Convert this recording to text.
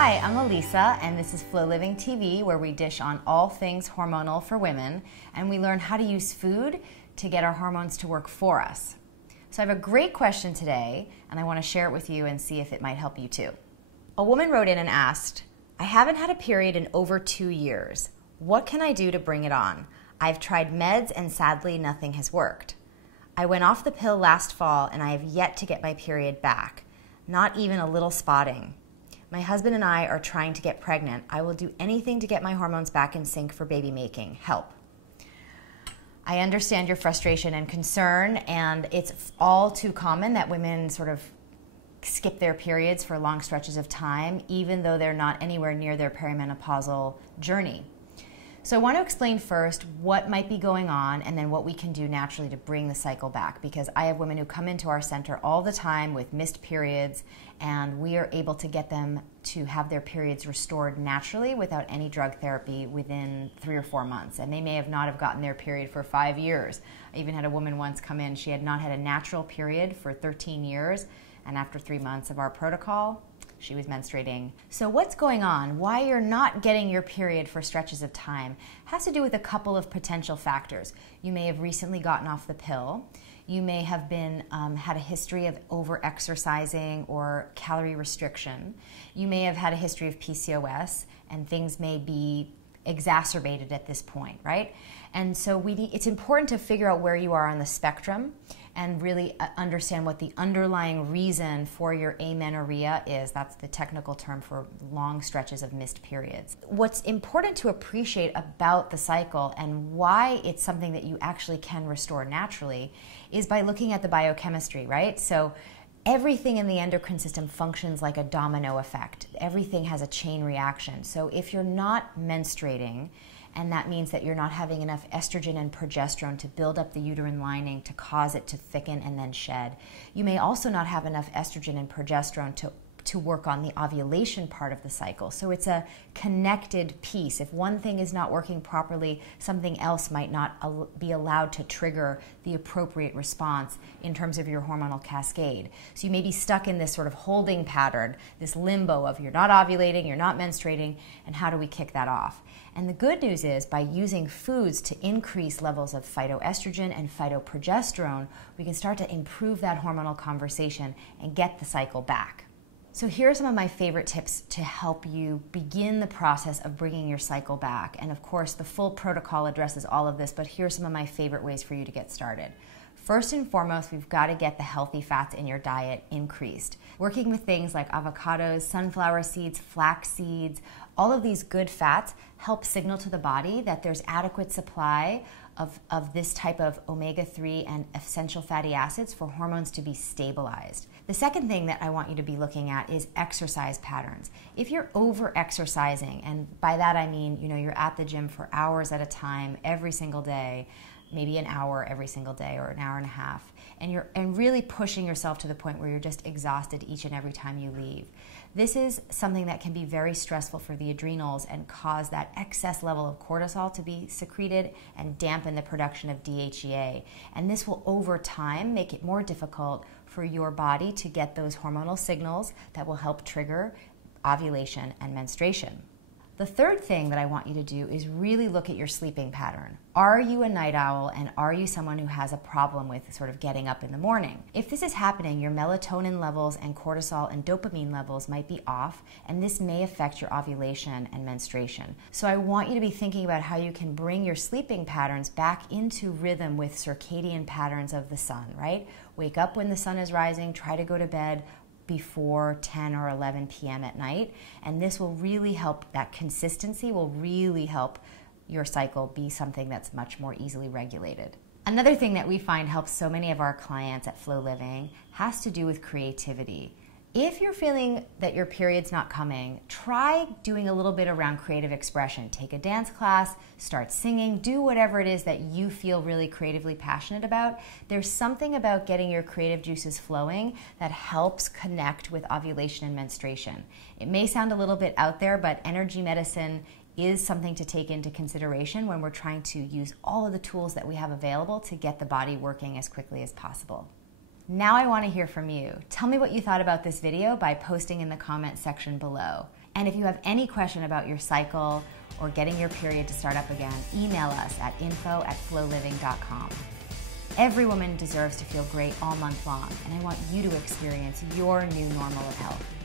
Hi, I'm Elisa, and this is Flow Living TV, where we dish on all things hormonal for women, and we learn how to use food to get our hormones to work for us. So I have a great question today, and I want to share it with you and see if it might help you too. A woman wrote in and asked, I haven't had a period in over 2 years. What can I do to bring it on? I've tried meds and sadly nothing has worked. I went off the pill last fall and I have yet to get my period back. Not even a little spotting. My husband and I are trying to get pregnant. I will do anything to get my hormones back in sync for baby making. Help. I understand your frustration and concern, and it's all too common that women sort of skip their periods for long stretches of time, even though they're not anywhere near their perimenopausal journey. So I want to explain first what might be going on and then what we can do naturally to bring the cycle back, because I have women who come into our center all the time with missed periods, and we are able to get them to have their periods restored naturally without any drug therapy within 3 or 4 months. And they may not have gotten their period for 5 years. I even had a woman once come in, she had not had a natural period for 13 years, and after 3 months of our protocol, she was menstruating. So what's going on? Why you're not getting your period for stretches of time has to do with a couple of potential factors. You may have recently gotten off the pill. You may have been had a history of over-exercising or calorie restriction. You may have had a history of PCOS, and things may be exacerbated at this point, right? And so it's important to figure out where you are on the spectrum and really understand what the underlying reason for your amenorrhea is. That's the technical term for long stretches of missed periods. What's important to appreciate about the cycle and why it's something that you actually can restore naturally is by looking at the biochemistry, right? So everything in the endocrine system functions like a domino effect. Everything has a chain reaction. So if you're not menstruating, and that means that you're not having enough estrogen and progesterone to build up the uterine lining to cause it to thicken and then shed. You may also not have enough estrogen and progesterone to work on the ovulation part of the cycle. So it's a connected piece. If one thing is not working properly, something else might not be allowed to trigger the appropriate response in terms of your hormonal cascade. So you may be stuck in this sort of holding pattern, this limbo of you're not ovulating, you're not menstruating, and how do we kick that off? And the good news is, by using foods to increase levels of phytoestrogen and phytoprogesterone, we can start to improve that hormonal conversation and get the cycle back. So here are some of my favorite tips to help you begin the process of bringing your cycle back. And of course, the full protocol addresses all of this, but here are some of my favorite ways for you to get started. First and foremost, we've got to get the healthy fats in your diet increased. Working with things like avocados, sunflower seeds, flax seeds, all of these good fats help signal to the body that there's adequate supply of this type of omega-3 and essential fatty acids for hormones to be stabilized. The second thing that I want you to be looking at is exercise patterns. If you're over-exercising, and by that I mean, you're at the gym for hours at a time every single day, maybe an hour every single day or an hour and a half, and really pushing yourself to the point where you're just exhausted each and every time you leave. This is something that can be very stressful for the adrenals and cause that excess level of cortisol to be secreted and dampen the production of DHEA. And this will, over time, make it more difficult for your body to get those hormonal signals that will help trigger ovulation and menstruation. The third thing that I want you to do is really look at your sleeping pattern. Are you a night owl, and are you someone who has a problem with sort of getting up in the morning? If this is happening, your melatonin levels and cortisol and dopamine levels might be off, and this may affect your ovulation and menstruation. So I want you to be thinking about how you can bring your sleeping patterns back into rhythm with circadian patterns of the sun, right? Wake up when the sun is rising, try to go to bed before 10 or 11 p.m. at night, and this will really help. That consistency will really help your cycle be something that's much more easily regulated. Another thing that we find helps so many of our clients at Flow Living has to do with creativity. If you're feeling that your period's not coming, try doing a little bit around creative expression. Take a dance class, start singing, do whatever it is that you feel really creatively passionate about. There's something about getting your creative juices flowing that helps connect with ovulation and menstruation. It may sound a little bit out there, but energy medicine is something to take into consideration when we're trying to use all of the tools that we have available to get the body working as quickly as possible. Now I want to hear from you. Tell me what you thought about this video by posting in the comment section below. And if you have any question about your cycle or getting your period to start up again, email us at info@flowliving.com. Every woman deserves to feel great all month long, and I want you to experience your new normal of health.